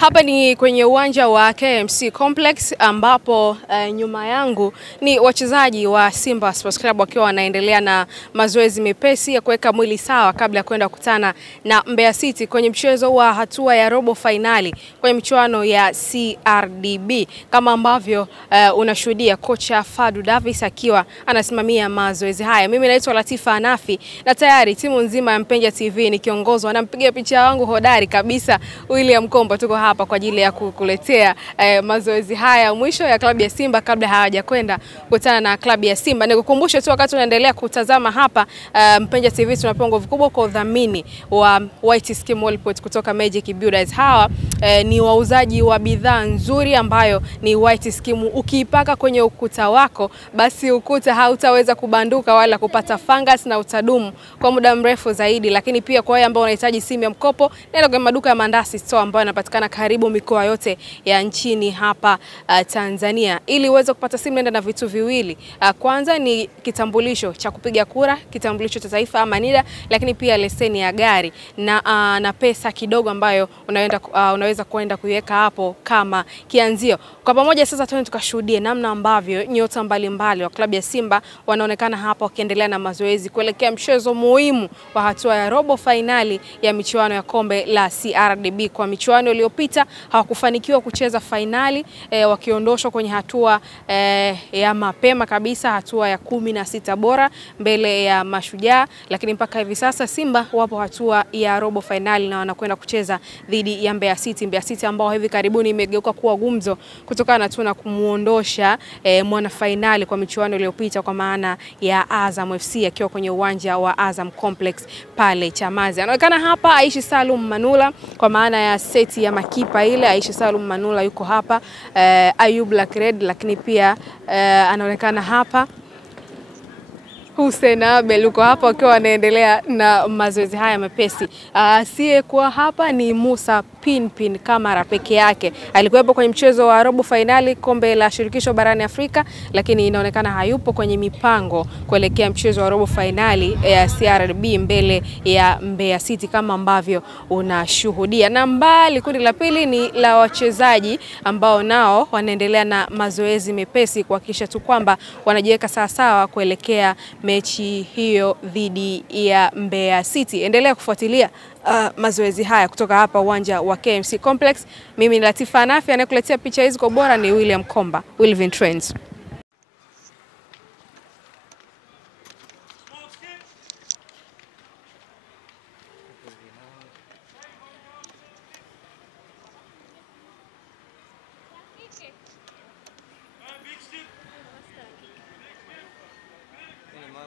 Hapa ni kwenye uwanja wa KMC Complex ambapo nyuma yangu ni wachezaji wa Simba Sports Club wakiwa wanaendelea na mazoezi mepesi ya kuweka mwili sawa kabla ya kwenda kukutana na Mbeya City kwenye mchezo wa hatua ya robo finali kwenye michuano ya CRDB, kama ambavyo unashuhudia kocha Fadu Davis akiwa anasimamia mazoezi haya. Mimi naitwa Latifa Anafi na tayari timu nzima ya Mpenja TV nikiongozwa na mpiga picha wangu hodari kabisa William Kombo. Tuko hapa kwa ajili ya kukuletea mazoezi haya mwisho ya klabu ya Simba kabla hawaja kwenda kukutana na klabu ya Simba. Nikukumbushe tu wakati unaendelea kutazama hapa Mpenja TV tunapewa nguvu kubwa kwa udhamini wa White Skim Wallpot kutoka Magic Builders. Hawa ni wauzaji wa bidhaa nzuri ambayo ni White Skim. Ukiipaka kwenye ukuta wako basi ukuta hautaweza kubanduka wala kupata fungus na utadumu kwa muda mrefu zaidi. Lakini pia kwa wale ambao wanahitaji simu ya mkopo, nenda kwa maduka ya Mandasi Store ambayo yanapatikana karibu mikoa yote ya nchini hapa Tanzania. Ili uweze kupata simu nenda na vitu viwili. Kwanza ni kitambulisho cha kupiga kura, kitambulisho cha taifa ama NIDA, lakini pia leseni ya gari na pesa kidogo ambayo unaweza kwenda kuiweka hapo kama kianzio. Kwa pamoja sasa tuende tukashuhudie namna ambavyo nyota mbalimbali wa klabu ya Simba wanaonekana hapa wakiendelea na mazoezi kuelekea mchezo muhimu wa hatua ya robo finali ya michuano ya kombe la CRDB. Kwa michuano iliyopita hawakufanikiwa kucheza finali, wakiondoshwa kwenye hatua ya mapema kabisa, hatua ya 16 bora mbele ya Mashujaa, lakini mpaka hivi sasa Simba wapo hatua ya robo finali na wanakwenda kucheza dhidi ya Mbeya City. Mbeya City ambao hivi karibuni imegeuka kuwa gumzo kutokana tu na kumuondosha mwana finali kwa michuano iliyopita kwa maana ya Azam FC akiwa kwenye uwanja wa Azam Complex pale Chamazi. Anaonekana hapa Aishi Salum Manula kwa maana ya seti ya makipa ile. Aishi Salum Manula yuko hapa, Ayub Black Red, lakini pia anaonekana hapa Hussein Abel yuko hapa wakiwa wanaendelea na mazoezi haya mepesi. Asiye kwa hapa ni Musa Pinpin Kamara peke yake. Alikuwepo kwenye mchezo wa robo finali kombe la shirikisho barani Afrika, lakini inaonekana hayupo kwenye mipango kuelekea mchezo wa robo finali ya CRDB mbele ya Mbeya City kama ambavyo unashuhudia. Na mbali kundi la pili ni la wachezaji ambao nao wanaendelea na mazoezi mepesi kuhakikisha tu kwamba wanajiweka sawa sawa kuelekea mechi hiyo dhidi ya Mbeya City. Endelea kufuatilia mazoezi haya kutoka hapa uwanja wa KMC Complex. Mimi ni Latifa Anafi, anayekuletea picha hizi kwa bora ni William Komba, Wilvin Trends.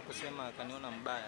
Kusema kaniona mbaya.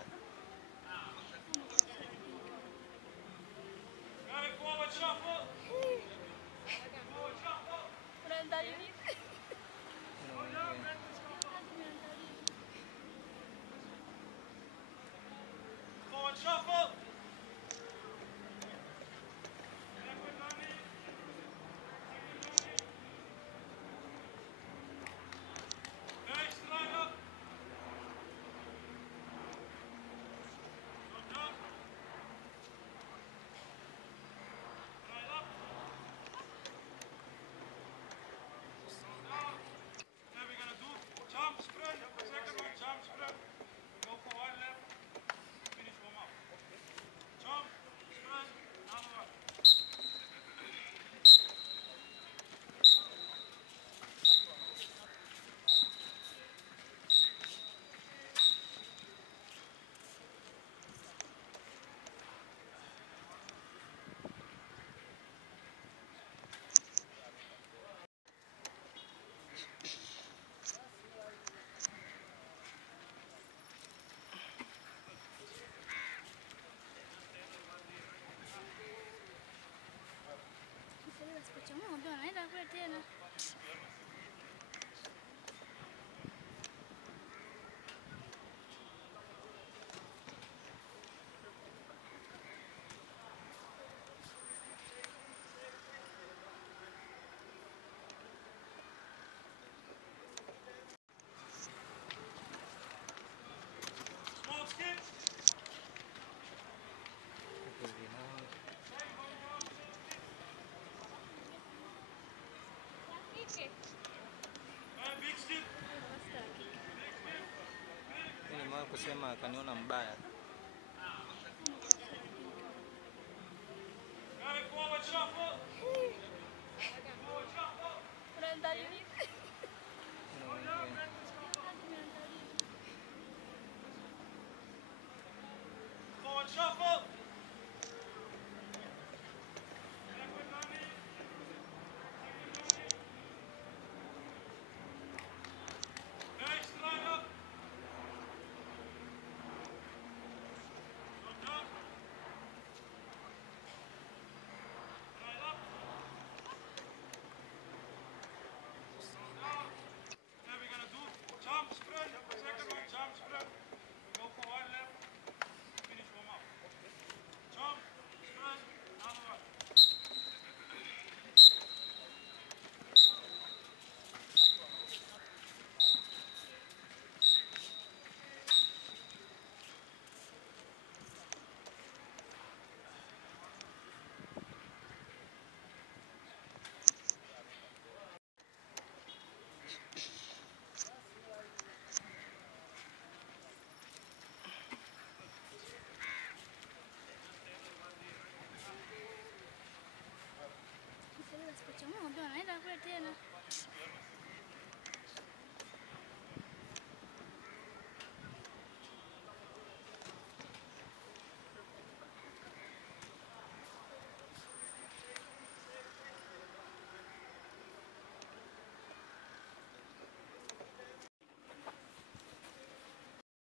Mimi nimewahi kusema akaniona mbaya.